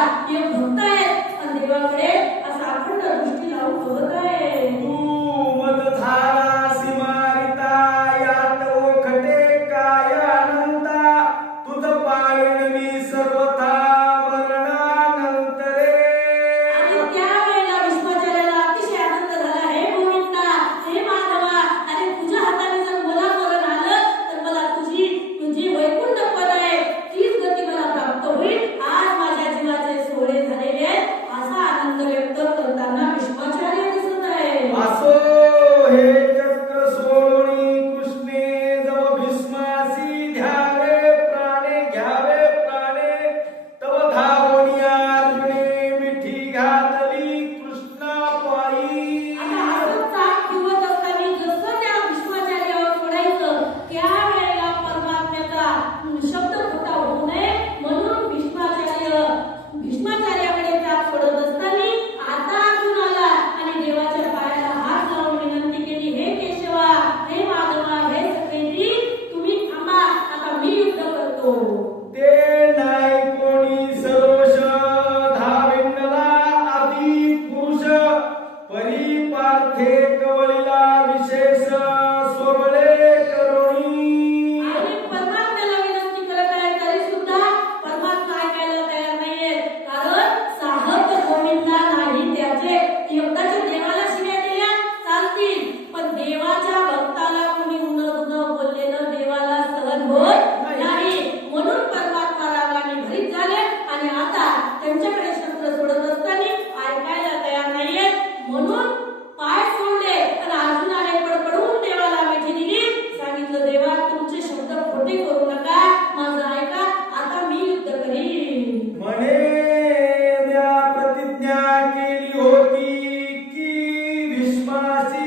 हे भक्त आहेत आणि देवाकडे असा अखंड दृष्टी लावून बघत आहे. Shiva